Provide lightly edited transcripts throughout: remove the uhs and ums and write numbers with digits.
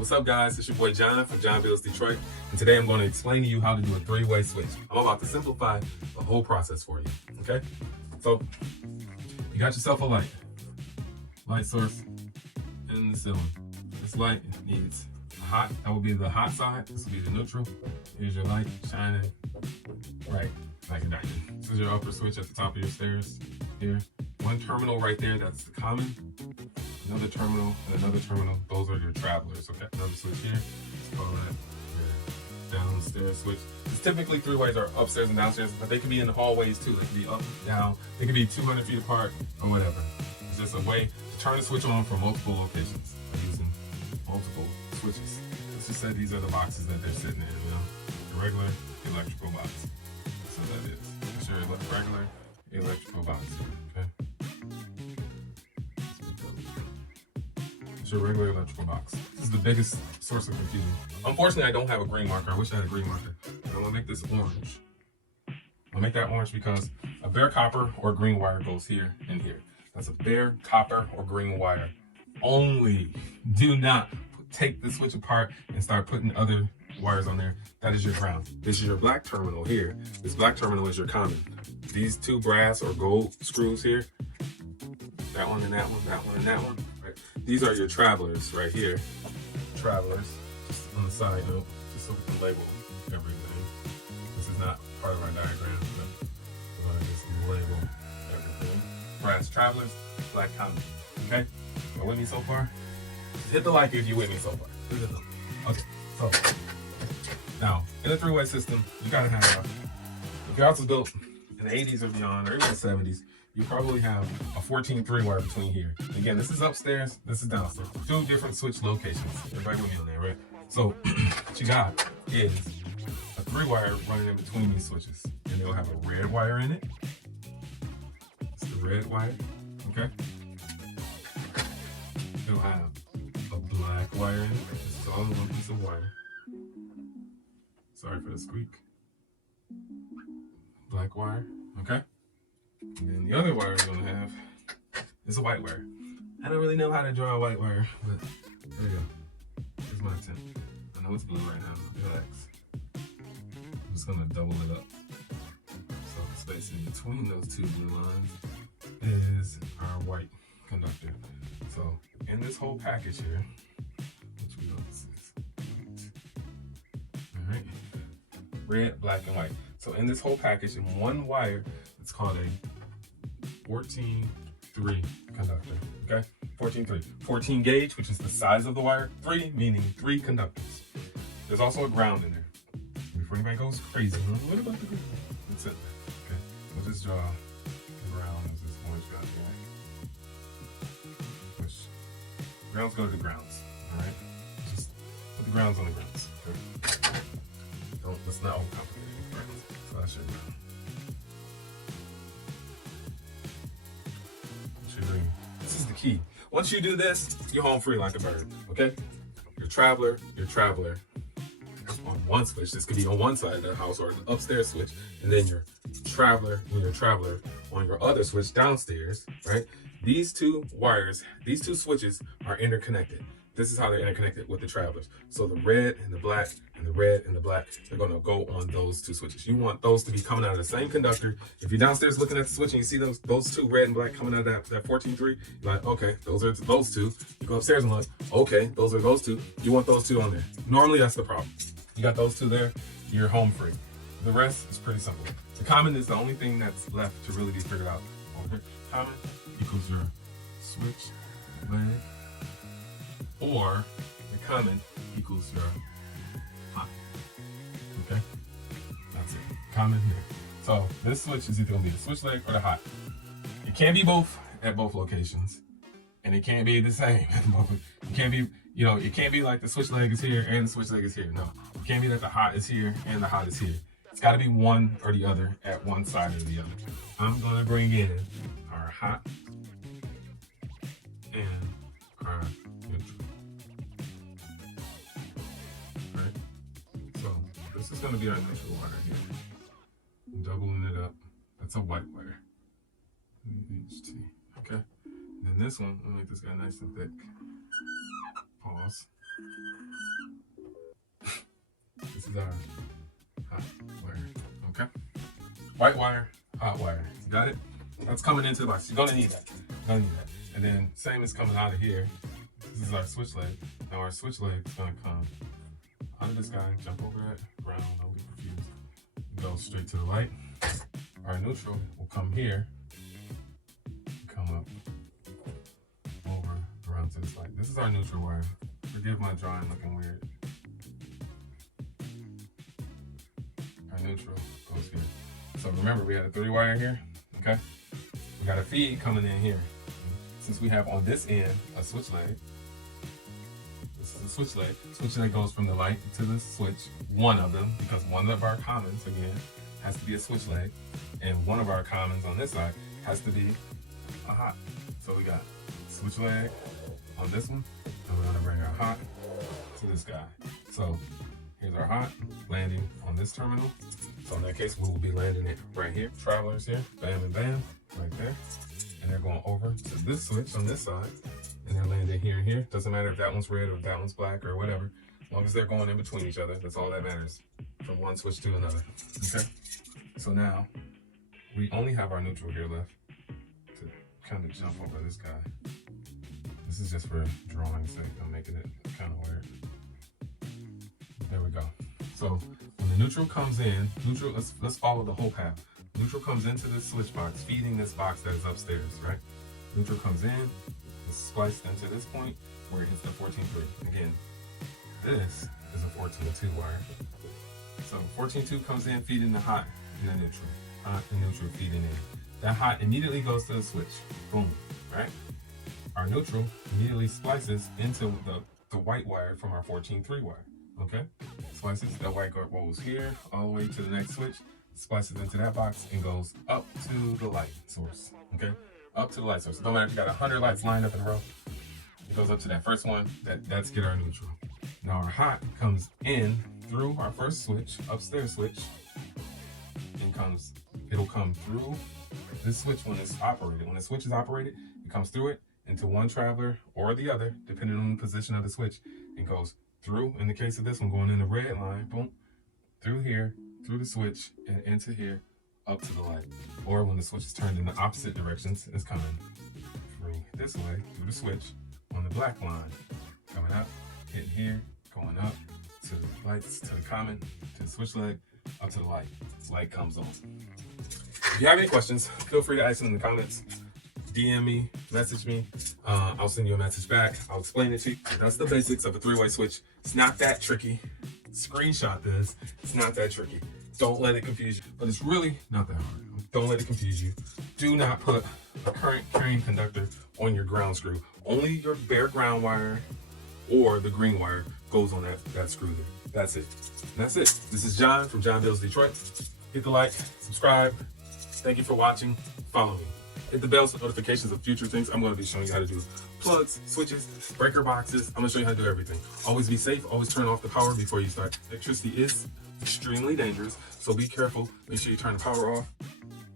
What's up, guys? It's your boy John from John Builds Detroit, and today I'm going to explain to you how to do a three-way switch. I'm about to simplify the whole process for you, okay? So, you got yourself a light source in the ceiling. This light needs hot, that will be the hot side, this will be the neutral. Here's your light shining right like a diamond. This is your upper switch at the top of your stairs here. One terminal right there, that's the common. Another terminal and another terminal, those are your travelers, okay? Another switch here, let's call that your downstairs switch. It's typically three ways are upstairs and downstairs, but they can be in the hallways too. They can be up, down, they can be 200 feet apart or whatever. It's just a way to turn the switch on for multiple locations using multiple switches. Let's just say these are the boxes that they're sitting in, you know? The regular electrical box. So that is. It's your regular electrical box, okay? Your regular electrical box. This is the biggest source of confusion. Unfortunately, I don't have a green marker. I wish I had a green marker. But I'm gonna make this orange. I'll make that orange because a bare copper or green wire goes here and here. That's a bare copper or green wire only. Do not take the switch apart and start putting other wires on there. That is your ground. This is your black terminal here. This black terminal is your common. These two brass or gold screws here, that one and that one, that one and that one. These are your travelers right here. Travelers, just on the side note, just so we can label everything. This is not part of our diagram, but we're gonna just label everything. Brass travelers, black common. Okay? You with me so far? Just hit the like if you're with me so far. Okay, so now in a three-way system, you gotta have if your house was built in the 80s or beyond, or even the 70s, you probably have a 14 3-wire between here. Again, this is upstairs, this is downstairs. Two different switch locations. Everybody with me on there, right? So what you got is a 3-wire running in between these switches. And it'll have a red wire in it. It's the red wire, okay? It'll have a black wire in it. This is all in one piece of wire. Sorry for the squeak. Black wire, okay? And then the other wire we're gonna have is a white wire. I don't really know how to draw a white wire, but there you go. Here's my attempt. I know it's blue right now, relax. I'm just gonna double it up. So the space in between those two blue lines is our white conductor. So in this whole package here, which we know this is, all right, red, black, and white. So in this whole package, in one wire, it's called a 14-3 conductor, okay? 14-3. 14 gauge, which is the size of the wire. 3, meaning 3 conductors. There's also a ground in there. Before anybody goes crazy, what about the ground? It's in there, okay? We'll just draw the ground as this orange guy here. Which, grounds go to the grounds, all right? Just put the grounds on the grounds, okay? Let's not overcomplicate it. Grounds. So that's your ground. This is the key. Once you do this, you're home free like a bird, okay? Your traveler on one switch. This could be on one side of the house or the upstairs switch, and then your traveler on your other switch downstairs, right? These two wires, these two switches are interconnected. This is how they're interconnected with the travelers. So the red and the black and the red and the black, they're gonna go on those two switches. You want those to be coming out of the same conductor. If you're downstairs looking at the switch and you see those two red and black coming out of that 14-3, you're like, okay, those are those two. You go upstairs and look, okay, those are those two. You want those two on there. Normally that's the problem. You got those two there, you're home free. The rest is pretty simple. The common is the only thing that's left to really be figured out. Common equals your switch leg, or the common equals your hot. Okay? That's it. Common here. So this switch is either gonna be the switch leg or the hot. It can't be both at both locations. And it can't be the same at both. It can't be, you know, it can't be like the switch leg is here and the switch leg is here. No. It can't be that the hot is here and the hot is here. It's gotta be one or the other at one side or the other. I'm gonna bring in our hot and our neutral. Right? So this is going to be our neutral wire here. I'm doubling it up. That's a white wire. HT. Okay. And then this one, I'll make this guy nice and thick. Pause. This is our hot wire. Okay. White wire, hot wire. Got it? That's coming into the box. You're gonna need that. And then same is coming out of here. This is our switch leg. Now our switch leg is gonna come out of this guy, jump over that ground, don't get confused. Go straight to the light. Our neutral will come here, come up over around to this light. This is our neutral wire. Forgive my drawing looking weird. Our neutral goes here. So remember, we had a 3-wire here, okay? We got a feed coming in here. Since we have on this end a switch leg, this is a switch leg. Switch leg goes from the light to the switch, one of them, because one of our commons, again, has to be a switch leg, and one of our commons on this side has to be a hot. So we got switch leg on this one, and we're gonna bring our hot to this guy. So here's our hot landing on this terminal. So in that case, we will be landing it right here. Travelers here, bam and bam, right there. And they're going over to this switch on this side, and they're landing here and here. Doesn't matter if that one's red or if that one's black or whatever. As long as they're going in between each other, that's all that matters from one switch to another, okay? So now, we only have our neutral here left to kind of jump over this guy. This is just for drawing's sake. I'm making it kind of weird. There we go. So when the neutral comes in, let's follow the whole path. Neutral comes into this switch box, feeding this box that is upstairs, right? Neutral comes in, is spliced into this point where it hits the 14.3. Again, this is a 14.2 wire. So 14.2 comes in, feeding the hot and the neutral. Hot and neutral feeding in. That hot immediately goes to the switch. Boom, right? Our neutral immediately splices into the white wire from our 14.3 wire, okay? Splices, that white goes here, all the way to the next switch, splices into that box and goes up to the light source, okay? Up to the light source. It don't matter if you got 100 lights lined up in a row. It goes up to that first one, that's get our neutral. Now our hot comes in through our first switch, upstairs switch, and it'll come through this switch when it's operated. When the switch is operated, it comes through it into one traveler or the other, depending on the position of the switch, and goes through, in the case of this one, going in the red line, boom, through here, through the switch, and into here, up to the light. Or when the switch is turned in the opposite directions, it's coming through this way, through the switch, on the black line, coming up, hitting here, going up to the lights, to the common, to the switch leg, up to the light. This light comes on. If you have any questions, feel free to ask them in the comments. DM me, message me. I'll send you a message back. I'll explain it to you. That's the basics of a 3-way switch. It's not that tricky. Screenshot this. It's not that tricky. Don't let it confuse you. But it's really not that hard. Don't let it confuse you. Do not put a current carrying conductor on your ground screw. Only your bare ground wire or the green wire goes on that screw there. That's it. And that's it. This is John from John Builds Detroit. Hit the like, subscribe. Thank you for watching. Follow me. Hit the bells for notifications of future things. I'm going to be showing you how to do plugs, switches, breaker boxes. I'm going to show you how to do everything. Always be safe. Always turn off the power before you start. Electricity is extremely dangerous, so be careful. Make sure you turn the power off.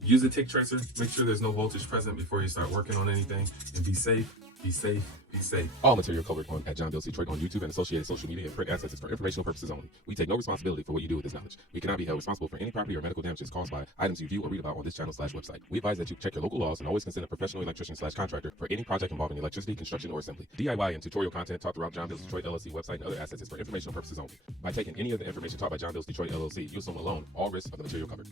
Use a tick tracer. Make sure there's no voltage present before you start working on anything. And be safe. Be safe. Be safe. All material covered at John Builds Detroit on YouTube and associated social media and print assets is for informational purposes only. We take no responsibility for what you do with this knowledge. We cannot be held responsible for any property or medical damages caused by items you view or read about on this channel/website. We advise that you check your local laws and always consider a professional electrician/contractor for any project involving electricity, construction, or assembly. DIY and tutorial content taught throughout John Builds Detroit LLC website and other assets is for informational purposes only. By taking any of the information taught by John Builds Detroit LLC, you assume alone all risks of the material covered.